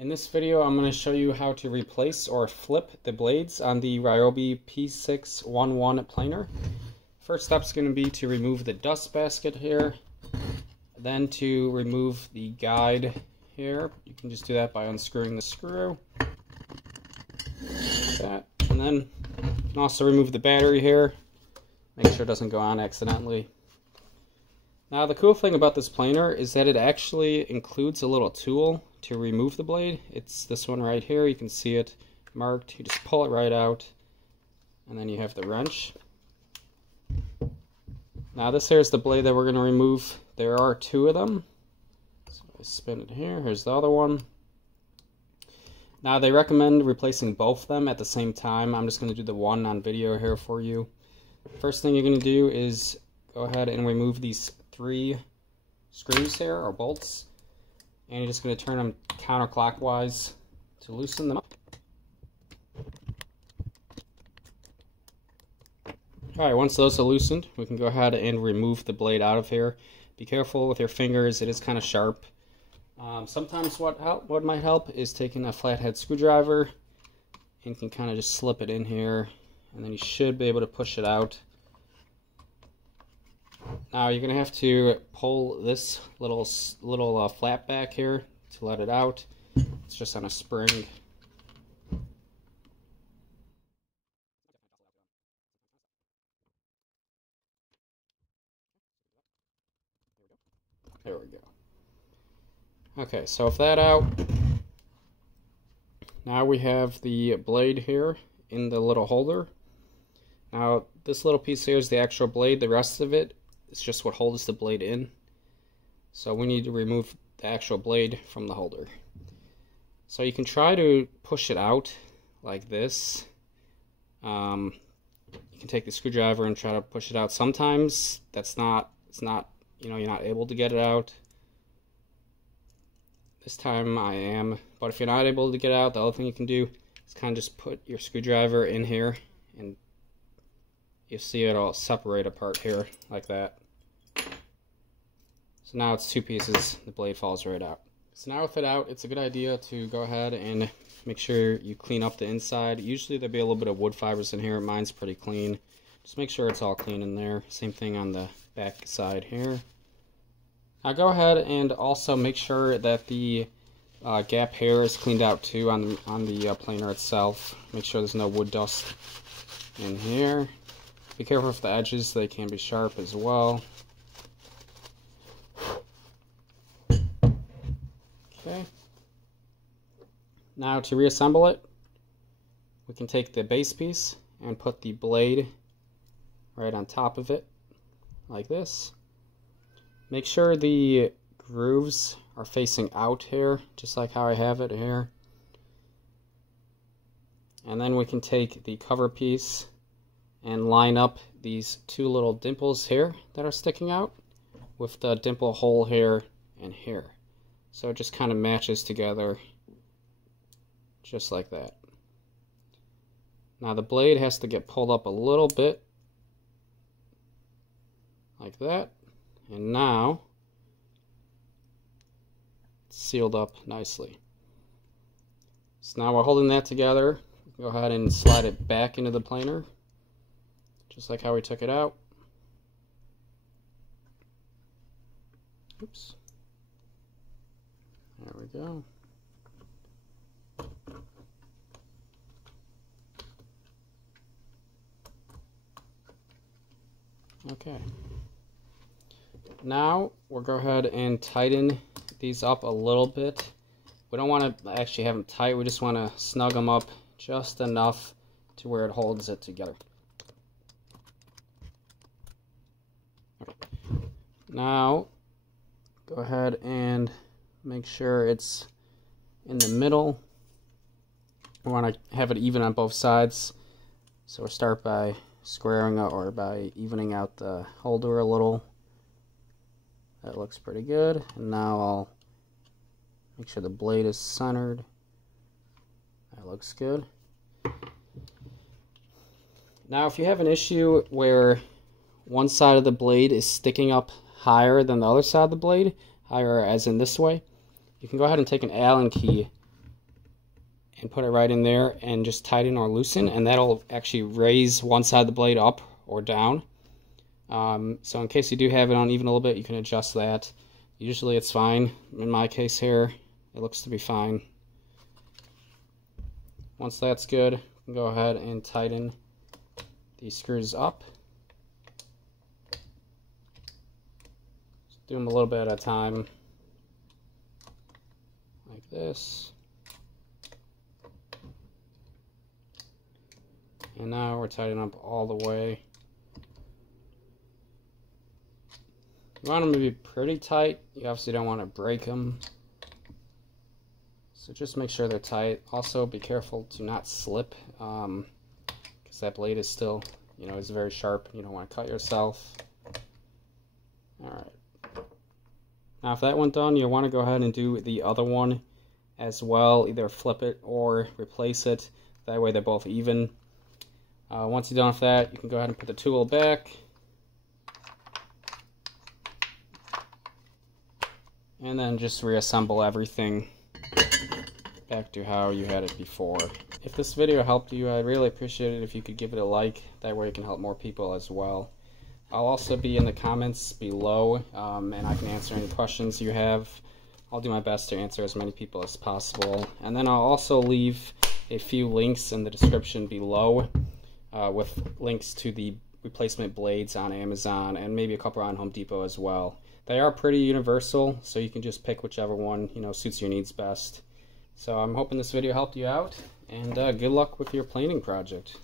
In this video, I'm going to show you how to replace or flip the blades on the Ryobi P611 planer. First step is going to be to remove the dust basket here, then to remove the guide here. You can just do that by unscrewing the screw, like that. And then you can also remove the battery here, make sure it doesn't go on accidentally. Now the cool thing about this planer is that it actually includes a little tool to remove the blade. It's this one right here. You can see it marked. You just pull it right out, and then you have the wrench. Now this here is the blade that we're going to remove. There are two of them. So I spin it here. Here's the other one. Now they recommend replacing both of them at the same time. I'm just going to do the one on video here for you. First thing you're going to do is go ahead and remove these 3 screws here, or bolts, and you're just going to turn them counterclockwise to loosen them up. Alright, once those are loosened, we can go ahead and remove the blade out of here. Be careful with your fingers, it is kind of sharp. Sometimes what might help is taking a flathead screwdriver, and you can kind of just slip it in here, and then you should be able to push it out. Now you're going to have to pull this little flap back here to let it out. It's just on a spring. There we go. Okay, so with that out, now we have the blade here in the little holder. Now this little piece here is the actual blade. The rest of it is just what holds the blade in. So we need to remove the actual blade from the holder. So you can try to push it out like this. You can take the screwdriver and try to push it out. Sometimes you're not able to get it out. This time I am, but if you're not able to get it out, the other thing you can do is kind of just put your screwdriver in here, and you'll see it all separate apart here like that. So now it's 2 pieces, the blade falls right out. So now with it out, it's a good idea to go ahead and make sure you clean up the inside. Usually there'll be a little bit of wood fibers in here. Mine's pretty clean. Just make sure it's all clean in there. Same thing on the back side here. Now go ahead and also make sure that the gap hair is cleaned out too on the planer itself. Make sure there's no wood dust in here. Be careful with the edges, they can be sharp as well. Okay. Now to reassemble it, we can take the base piece and put the blade right on top of it, like this. Make sure the grooves are facing out here, just like how I have it here. And then we can take the cover piece and line up these 2 little dimples here that are sticking out with the dimple hole here and here. So it just kind of matches together just like that. Now the blade has to get pulled up a little bit like that, and now it's sealed up nicely. So now we're holding that together. Go ahead and slide it back into the planer, just like how we took it out. Oops. There we go. Okay. Now we'll go ahead and tighten these up a little bit. We don't want to actually have them tight, we just want to snug them up just enough to where it holds it together. Okay. Now go ahead and make sure it's in the middle. We want to have it even on both sides, so we'll start by squaring out, or by evening out the holder a little. That looks pretty good. And now I'll make sure the blade is centered. That looks good. Now if you have an issue where one side of the blade is sticking up higher than the other side of the blade, higher as in this way, you can go ahead and take an Allen key and put it right in there and just tighten or loosen, and that'll actually raise one side of the blade up or down. So in case you do have it uneven a little bit, you can adjust that. Usually it's fine. In my case here, it looks to be fine. Once that's good, you can go ahead and tighten these screws up. Just do them a little bit at a time, like this. And now we're tightening up all the way. You want them to be pretty tight. You obviously don't want to break them. So just make sure they're tight. Also be careful to not slip, because that blade is still, is very sharp. You don't want to cut yourself. Alright. Now if that one done, you want to go ahead and do the other one as well. Either flip it or replace it. That way they're both even. Once you're done with that, you can go ahead and put the tool back. And then just reassemble everything back to how you had it before. If this video helped you, I'd really appreciate it if you could give it a like. That way it can help more people as well. I'll also be in the comments below, and I can answer any questions you have. I'll do my best to answer as many people as possible. And then I'll also leave a few links in the description below with links to the replacement blades on Amazon and maybe a couple on Home Depot as well. They are pretty universal, so you can just pick whichever one suits your needs best. So I'm hoping this video helped you out, and good luck with your planing project.